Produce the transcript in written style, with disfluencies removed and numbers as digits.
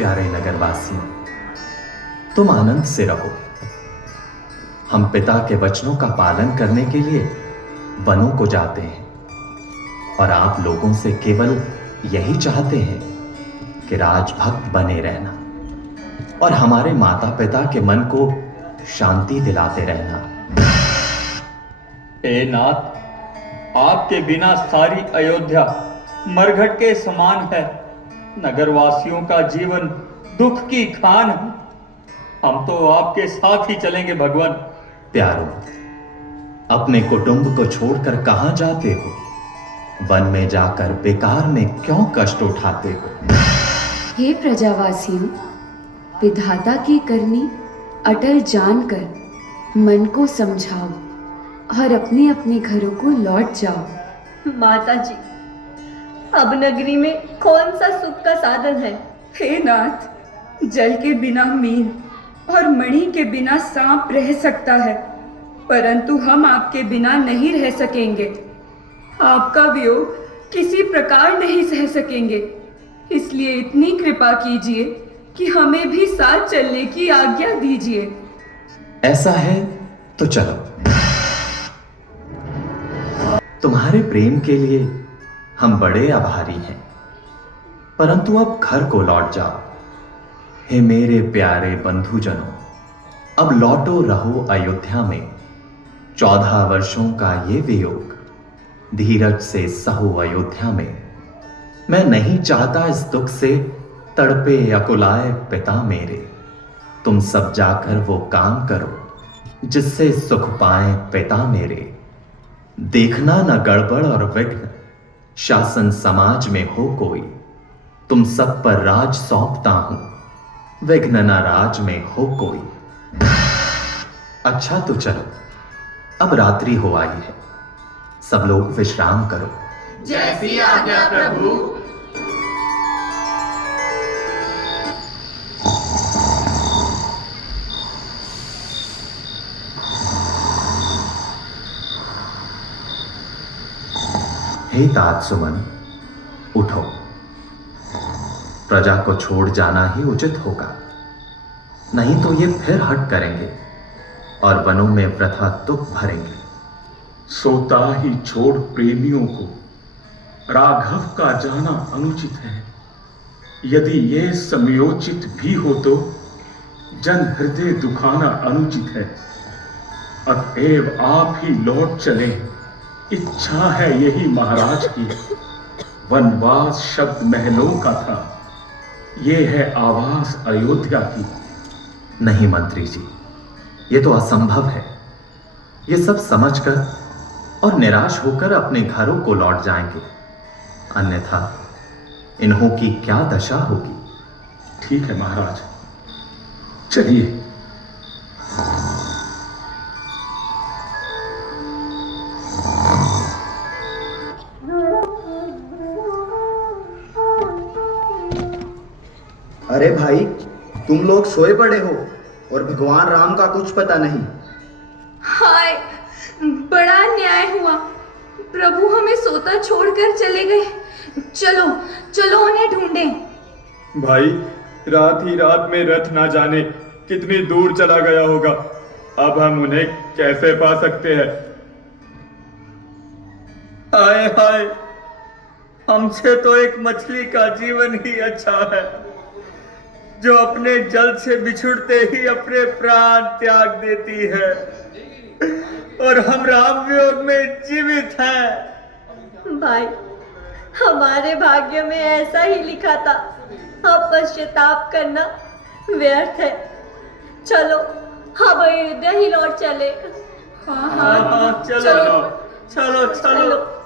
प्यारे नगरवासियों, तुम आनंद से रहो। हम पिता के वचनों का पालन करने के लिए वनों को जाते हैं और आप लोगों से केवल यही चाहते हैं कि राजभक्त बने रहना और हमारे माता पिता के मन को शांति दिलाते रहना। हे नाथ, आपके बिना सारी अयोध्या मरघट के समान है। नगरवासियों का जीवन दुख की खान है। हम तो आपके साथ ही चलेंगे भगवान। प्यारों, अपने कुटुंब को छोड़कर कहां जाते हो? वन में जाकर बेकार में क्यों कष्ट उठाते हो? हे प्रजावासियों, विधाता की करनी अटल जानकर मन को समझाओ और अपने अपने घरों को लौट जाओ। माता जी, अब नगरी में कौन सा सुख का साधन है? हे नाथ, जल के बिना मीन और मणि के बिना सांप रह सकता है, परंतु हम आपके बिना नहीं रह सकेंगे। आपका वियोग किसी प्रकार नहीं सह सकेंगे, इसलिए इतनी कृपा कीजिए कि हमें भी साथ चलने की आज्ञा दीजिए। ऐसा है तो चलो। तुम्हारे प्रेम के लिए हम बड़े आभारी हैं, परंतु अब घर को लौट जाओ। हे मेरे प्यारे बंधुजनों, अब लौटो रहो अयोध्या में। 14 वर्षों का ये वियोग धीरज से सहो अयोध्या में। मैं नहीं चाहता इस दुख से तड़पे अकुलाए पिता मेरे। तुम सब जाकर वो काम करो जिससे सुख पाए पिता मेरे। देखना न गड़बड़ और विघ्न शासन समाज में हो कोई। तुम सब पर राज सौंपता हूं, विघ्न न राज में हो कोई। अच्छा तो चलो, अब रात्रि हो आई है, सब लोग विश्राम करो। जैसी आज्ञा प्रभु। हे तात सुमन, उठो। प्रजा को छोड़ जाना ही उचित होगा, नहीं तो ये फिर हट करेंगे और वनों में वृथा दुख भरेंगे। सोता ही छोड़ प्रेमियों को राघव का जाना अनुचित है। यदि ये समयोचित भी हो तो जन हृदय दुखाना अनुचित है। अतएव आप ही लौट चले, इच्छा है यही महाराज की। वनवास शब्द महलों का था, ये है आवास अयोध्या की। नहीं मंत्री जी, ये तो असंभव है। ये सब समझकर और निराश होकर अपने घरों को लौट जाएंगे, अन्यथा इन्हों की क्या दशा होगी। ठीक है महाराज, चलिए। अरे भाई, तुम लोग सोए पड़े हो और भगवान राम का कुछ पता नहीं। हाय, बड़ा अन्याय हुआ। प्रभु हमें सोता छोड़कर चले गए। चलो चलो उन्हें ढूंढें। भाई, रात ही रात में रथ ना जाने कितनी दूर चला गया होगा। अब हम उन्हें कैसे पा सकते हैं? हाय हाय, हमसे तो एक मछली का जीवन ही अच्छा है, जो अपने जल से बिछुड़ते ही अपने प्राण त्याग देती है, और हम राम वियोग में जीवित हैं। भाई, हमारे भाग्य में ऐसा ही लिखा था। अब पश्चाताप करना व्यर्थ है। चलो हम अयोध्या ही लौट चले। हाँ हाँ, चलो चलो चलो, चलो।